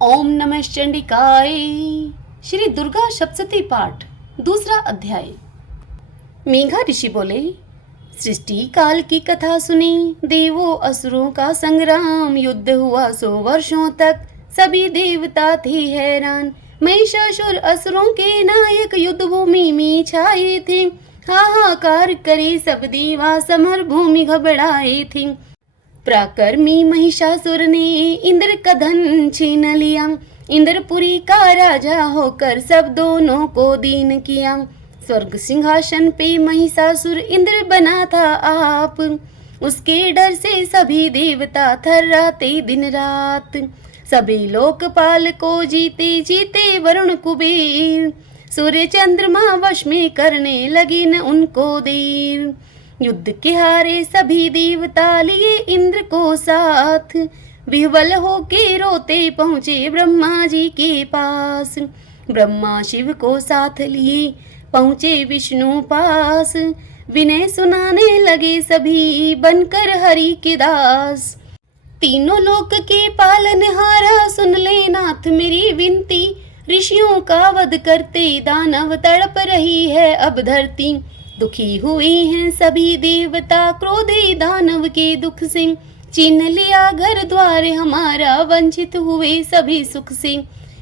ओम नमः चंडिकाय। श्री दुर्गा सप्तशती पाठ दूसरा अध्याय। मेघा ऋषि बोले, सृष्टि काल की कथा सुनी, देवों असुरों का संग्राम, युद्ध हुआ 100 वर्षों तक, सभी देवता थे हैरान। महिषासुर असुरों के नायक युद्ध भूमि में छाए थे, हाहाकार करे सब देवा, समर भूमि घबराए थे। पराक्रमी महिषासुर ने इंद्र का धन छीन लिया, इंद्रपुरी का राजा होकर सब दोनों को दीन किया। स्वर्ग सिंहासन पे महिषासुर इंद्र बना था आप, उसके डर से सभी देवता थर्राते दिन रात। सभी लोकपाल को जीते जीते वरुण कुबेर, सूर्य चंद्रमा वश में करने लगी न उनको देर। युद्ध के हारे सभी देवता लिए इंद्र को साथ, विह्वल होके रोते पहुँचे ब्रह्मा जी के पास। ब्रह्मा शिव को साथ लिए पहुँचे विष्णु पास, विनय सुनाने लगे सभी बनकर हरि के दास। तीनों लोक के पालनहारा सुन ले नाथ मेरी विनती, ऋषियों का वध करते दानव तड़प रही है अब धरती। दुखी हुए हैं सभी देवता क्रोधे दानव के दुख से, छीन लिया घर द्वार हमारा, वंचित हुए सभी सुख से।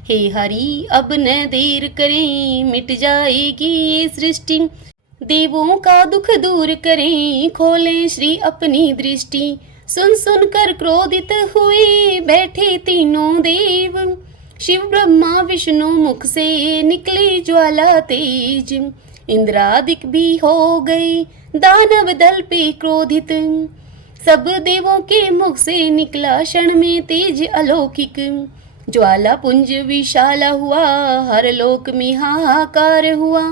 हे हरि अब न देर करें, मिट जाएगी ये सृष्टि, देवों का दुख दूर करें, खोलें श्री अपनी दृष्टि। सुन सुन कर क्रोधित हुए बैठे तीनों देव, शिव ब्रह्मा विष्णु मुख से निकली ज्वाला तेज। इंद्रादिक भी हो गए दानव दल पे क्रोधित, सब देवों के मुख से निकला क्षण में तेज अलौकिक। ज्वाला पुंज विशाल हुआ, हर लोक में हाहाकार हुआ,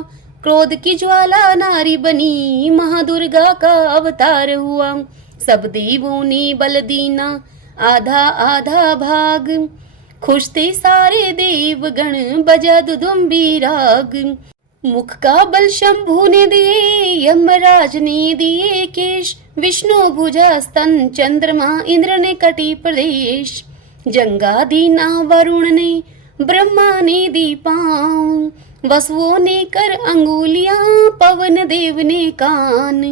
क्रोध की ज्वाला नारी बनी, महादुर्गा का अवतार हुआ। सब देवों ने बल दीना आधा आधा भाग, खुश थे सारे देवगण बजा दुदुम्बी राग। मुख का बल शंभु ने दिए, यमराज ने दिए केश, विष्णु भुजा स्तन, चंद्रमा इंद्र ने कटी प्रदेश। जंगा दीना वरुण ने, ब्रह्मा ने दी पाँव, वसुओं ने कर अंगुलियां, पवन देव ने कान।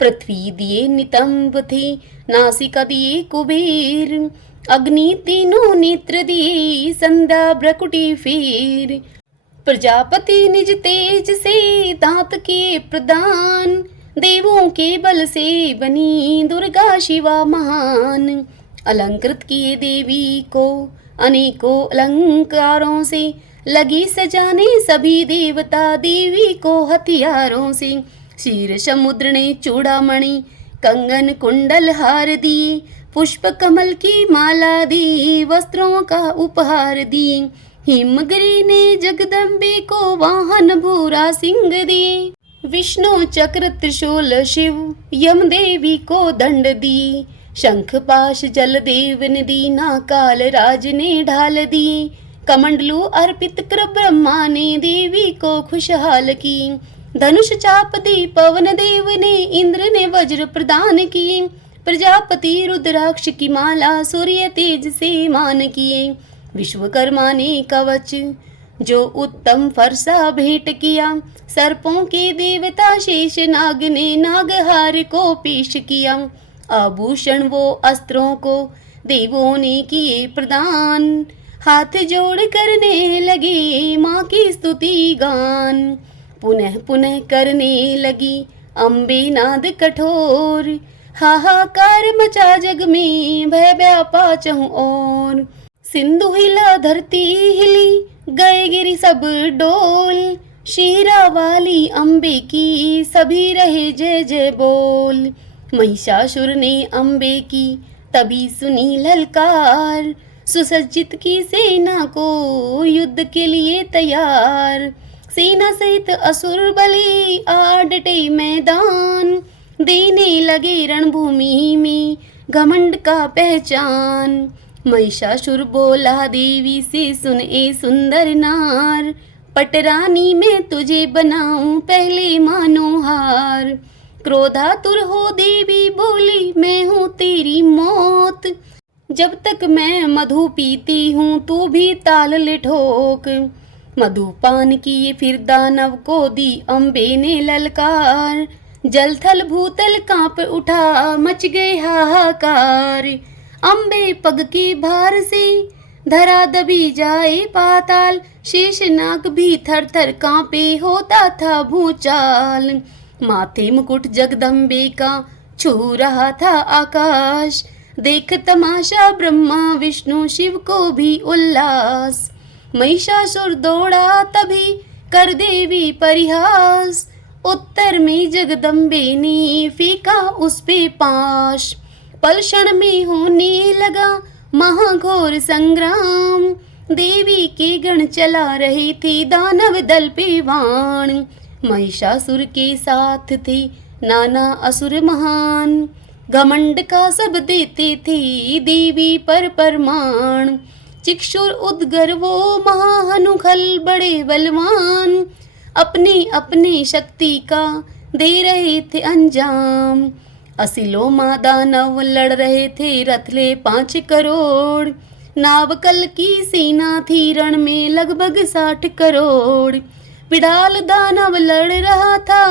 पृथ्वी दिए नितंब थे, नासिका दिए कुबेर, अग्नि तीनों नेत्र दिए, संध्या भ्रकुटी फेर। प्रजापति निज तेज से दांत किए प्रदान, देवों के बल से बनी दुर्गा शिवा महान। अलंकृत किए देवी को अनेकों अलंकारों से, लगी सजाने सभी देवता देवी को हथियारों से। क्षीर समुद्र ने चूड़ामणि कंगन कुंडल हार दिए, पुष्प कमल की माला दी, वस्त्रों का उपहार दी। हिमगिरी ने जगदम्बे को वाहन भूरा सिंह दिए, विष्णु चक्र त्रिशूल शिव यम देवी को दंड दी। शंख पाश जल देव ने दीना, काल राज ने ढाल दिए, कमंडलू अर्पित कर ब्रह्मा ने देवी को खुशहाल की। धनुष चाप दी पवन देव ने, इंद्र ने वज्र प्रदान किए, प्रजापति रुद्राक्ष की माला सूर्य तेज से मान किए। विश्वकर्मा ने कवच जो उत्तम फरसा भेंट किया, सर्पों के देवता शेष नाग ने नागहार को पेश किया। आभूषण वो अस्त्रों को देवों ने किए प्रदान, हाथ जोड़ करने लगे माँ की स्तुति गान। पुनः पुनः करने लगी अम्बे नाद कठोर, हाहाकार मचा जग में भय व्यापा चहुं ओर। सिंधु हिला धरती हिली, गए गिरी सब डोल, शीरा वाली अम्बे की सभी रहे जय जय बोल। महिषासुर ने अम्बे की तभी सुनी ललकार, सुसज्जित की सेना को युद्ध के लिए तैयार। सेना सहित असुर बलि आ डटे मैदान, देने लगे रणभूमि में घमंड का पहचान। महिषासुर बोला देवी से, सुन ए सुंदर नार, पटरानी मैं तुझे बनाऊं पहले मानो हार। क्रोधातुर हो देवी बोली, मैं हूँ तेरी मौत, जब तक मैं मधु पीती हूँ तू भी ताल ले ठोक। मधुपान किए फिर दानव को दी अम्बे ने ललकार। जल थल भूतल कांप उठा मच गए हाहाकार। अम्बे पग की भार से धरा दबी जाए पाताल। शेषनाग भी थर थर कांपे होता था भूचाल। माथे मुकुट जगदम्बे का छू रहा था आकाश। देख तमाशा ब्रह्मा विष्णु शिव को भी उल्लास। महिषासुर दौड़ा तभी कर देवी परिहास। उत्तर में जगदम्बे ने फेंका उस पे पाश। पल क्षण में होने लगा महाघोर संग्राम। देवी के गण चला रहे थे दानव दल पे वाण। महिषासुर के साथ थे नाना असुर महान। घमंड का सब देते थे देवी पर परमाण। चिक्षुर उदगर वो महाहनुखल बड़े बलवान। अपने अपने शक्ति का दे रहे थे अंजाम। असिलो माँ दानव लड़ रहे थे रथले 5 करोड़। नावकल की सेना थी रण में लगभग 60 करोड़। पिडाल दानव लड़ रहा था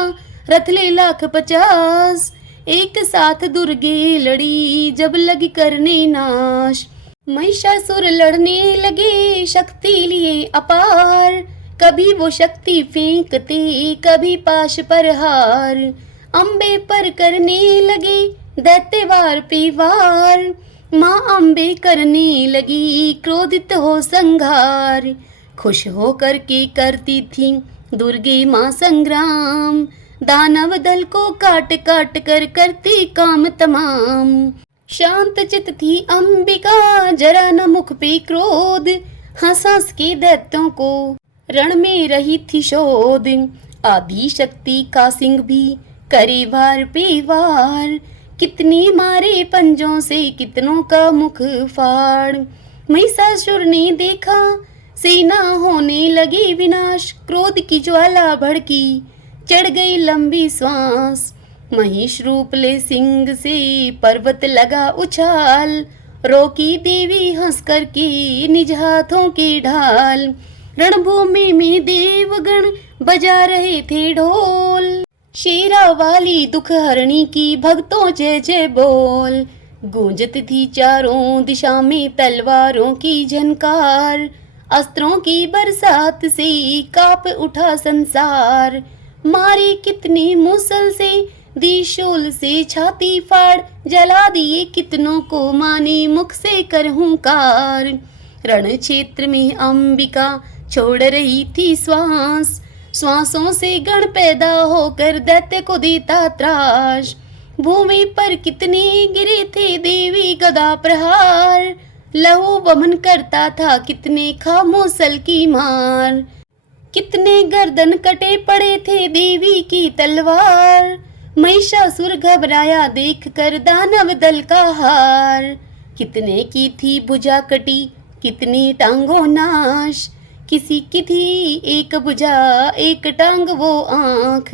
रथले 1,50,000। एक साथ दुर्गे लड़ी जब लगी करने नाश। महिषासुर लड़ने लगे शक्ति लिए अपार। कभी वो शक्ति फेंकते कभी पाश पर हार। अम्बे पर करने लगे दैत्यवार पे वार। माँ अम्बे करने लगी क्रोधित हो संघार। खुश होकर के करती थी दुर्गे माँ संग्राम। दानव दल को काट काट कर करती काम तमाम। शांत चित थी अंबिका जरा न मुख पे क्रोध। हंस हंस के दैत्यों को रण में रही थी शोध। आदि शक्ति का सिंह भी करे वार पे वार। कितने मारे पंजों से कितनों का मुख फाड़। महिषासुर ने देखा सेना होने लगी विनाश। क्रोध की ज्वाला भड़की चढ़ गई लंबी श्वास। महिष रूप ले सिंह से पर्वत लगा उछाल। रोकी देवी हंस कर के निज हाथों की ढाल। रणभूमि में देवगण बजा रहे थे ढोल। शेरा वाली दुख हरणी की भक्तों जय जय बोल। गूंजती थी चारों दिशा में तलवारों की झनकार। अस्त्रों की बरसात से कांप उठा संसार। मारे कितने मुसल से दी शूल से छाती फाड़। जला दिए कितनों को माने मुख से कर हुंकार। रण क्षेत्र में अंबिका छोड़ रही थी श्वास। श्वासों से गण पैदा होकर दैत्य को देता त्रास। भूमि पर कितने गिरे थे देवी गदा प्रहार। लहू वमन करता था कितने खामोसल की मार। कितने गर्दन कटे पड़े थे देवी की तलवार। महिषासुर घबराया देख कर दानव दल का हार। कितने की थी भुजा कटी कितनी टांगों नाश। किसी की थी एक भुजा एक टांग वो आँख।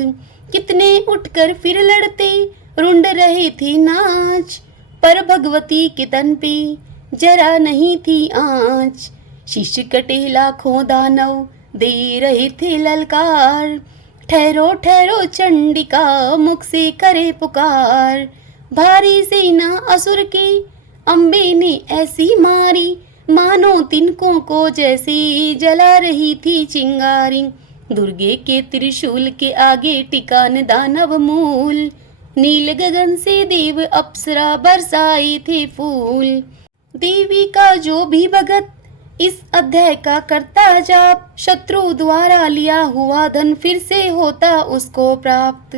कितने उठकर फिर लड़ते रुंड रहे थे नाच। पर भगवती के तन पे जरा नहीं थी आँच। शिष्य कटे लाखों दानव दे रहे थे ललकार। ठहरो ठहरो चंडिका मुख से करे पुकार। भारी सेना असुर के अम्बे ने ऐसी मारी। मानो तिनकों को जैसी जला रही थी चिंगारी। दुर्गे के त्रिशूल के आगे टिका न दानव मूल। नील गगन से देव अप्सरा बरसाए थे फूल। देवी का जो भी भगत इस अध्याय का करता जाप। शत्रु द्वारा लिया हुआ धन फिर से होता उसको प्राप्त।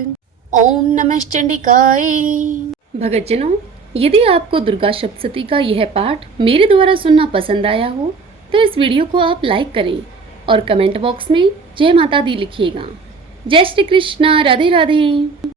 ओम नमः चंडिकाय। भगतजनों, यदि आपको दुर्गा सप्तशती का यह पाठ मेरे द्वारा सुनना पसंद आया हो तो इस वीडियो को आप लाइक करें और कमेंट बॉक्स में जय माता दी लिखिएगा। जय श्री कृष्णा। राधे राधे।